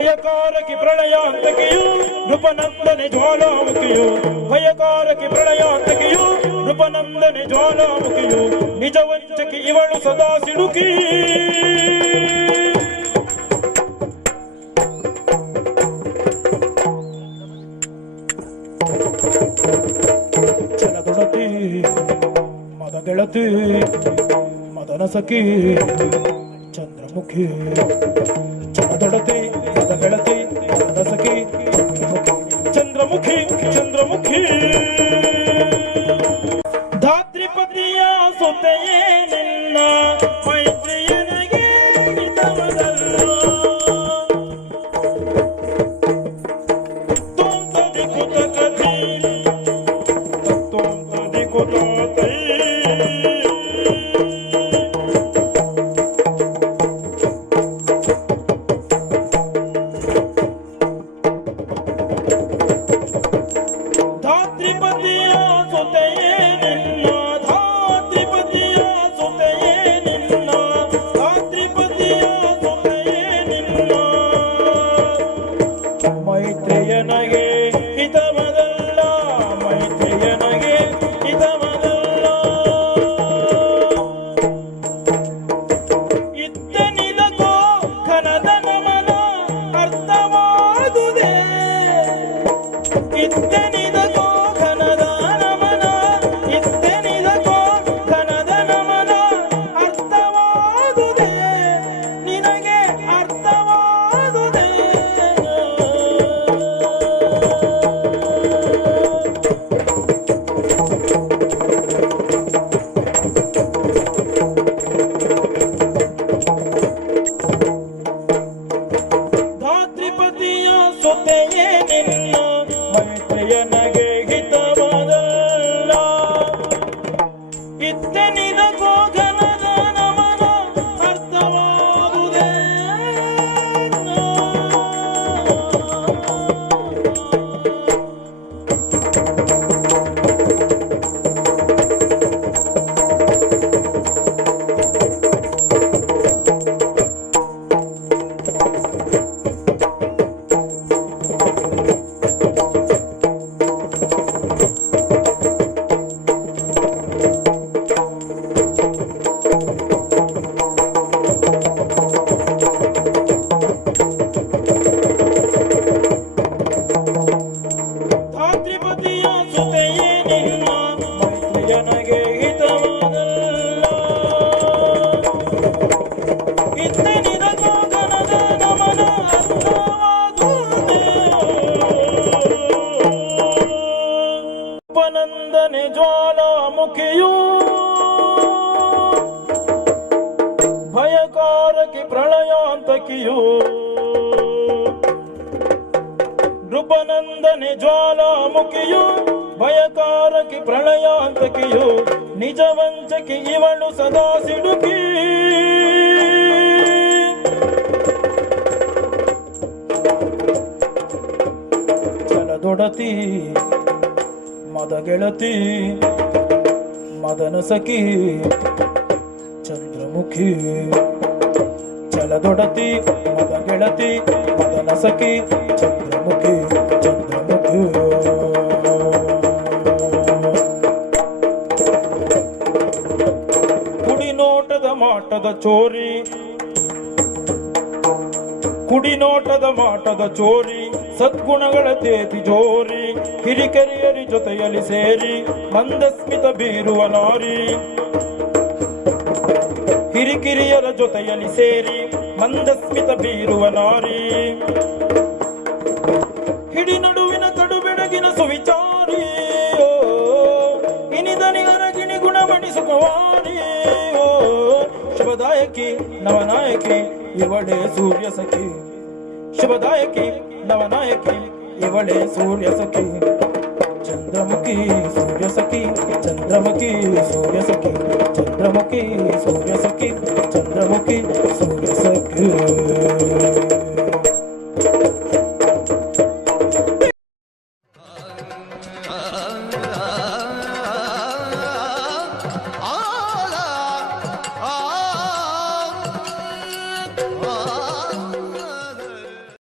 ಭಯಕಾರಕಿ ಪ್ರಳಯಾಂತಕಿಯು ನೃಪನಂದನೆ ಜ್ವಾಲಾಮುಖಿಯು ಭಯಕಾರಕಿ ಪ್ರಳಯಾಂತಕಿಯು ನೃಪನಂದನೆ ಜ್ವಾಲಾಮುಖಿಯು ನಿಜ ವಂಚಕಿ ಇವಳು ಸದಾ ಸಿಡುಕಿ ಛಲದೊಡತಿ ಮದ ಗೆಳತಿ ಮದನ ಸಖಿ ಚಂದ್ರಮುಖಿ ಛಲದೊಡತಿ ಮದ ಗೆಳತಿ ಮದನ ಸಖಿ ಚಂದ್ರಮುಖಿ ಚಂದ್ರಮುಖಿ. ಧಾತ್ರಿಪತಿಯ ಸೊತೆಯೇ ನಿನ್ನ. Maitreya. ನಿನ್ನ ಮೈತ್ರಿಯನಗೆ ಹಿತವದಲ್ಲ ಧಾತ್ರಿಪತಿಯ ಸುತೆಯೇ ನಿನ್ನ ಪ್ರಳಯಾಂತಕಿಯೂ ನೃಪನಂದನೆ ಜ್ವಾಲಾಮುಖಿಯು, ಭಯಕಾರಕಿ ಪ್ರಳಯಾಂತಕಿಯು ನಿಜ ವಂಚಕಿ ಇವಳು ಸದಾ ಸಿಡುಕಿ. ಮದ ಗೆಳತಿ ಮದನ ಸಖಿ ಚಂದ್ರಮುಖಿ. ಛಲದೊಡತಿ ಮದ ಗೆಳತಿ ಮೊದಲ ಸಖಿ ಚಂದ್ರಮುಖಿ ಚಂದ್ರಮುಖಿ. ಕುಡಿನೋಟದ ಮಾಟದ ಚೋರಿ, ಕುಡಿನೋಟದ ಮಾಟದ ಚೋರಿ, ಸದ್ಗುಣಗಳ ತೇತಿ ಜೋರಿ ಕಿರಿಕೆರಿಯರಿ ಜೊತೆಯಲ್ಲಿ ಸೇರಿ, ಮಂದಸ್ಮಿತ ಬೀರುವ ನಾರಿ. ಹಿರಿಕಿರಿಯರ ಜೊತೆಯಲ್ಲಿ ಸೇರಿ ಮಂದಸ್ಮಿತ ಬೀರುವ ನಾರಿ. ಹಿಡಿ ನಡುವಿನ ಕಡು ಬೆಳಗಿನ ಸುವಿಚಾರಿ ಇನಿದನಿ ಅರಗಿಣಿ ಗುಣಮಣಿ ಸುಖವಾರಿ ಓ, ಶುಭದಾಯಕಿ ನವನಾಯಕಿ ಇವಳೆ ಸೂರ್ಯ ಸಖಿ. ಶುಭದಾಯಕಿ ನವನಾಯಕಿ ಇವಳೆ ಸೂರ್ಯ ಸಖಿ. ಚಂದ್ರಮುಖಿ ಸೂರ್ಯ ಸಖಿ ಚಂದ್ರಮುಖಿ ಸೂರ್ಯ ಸಖಿ ಚಂದ್ರಮುಖಿ ಸೂರ್ಯ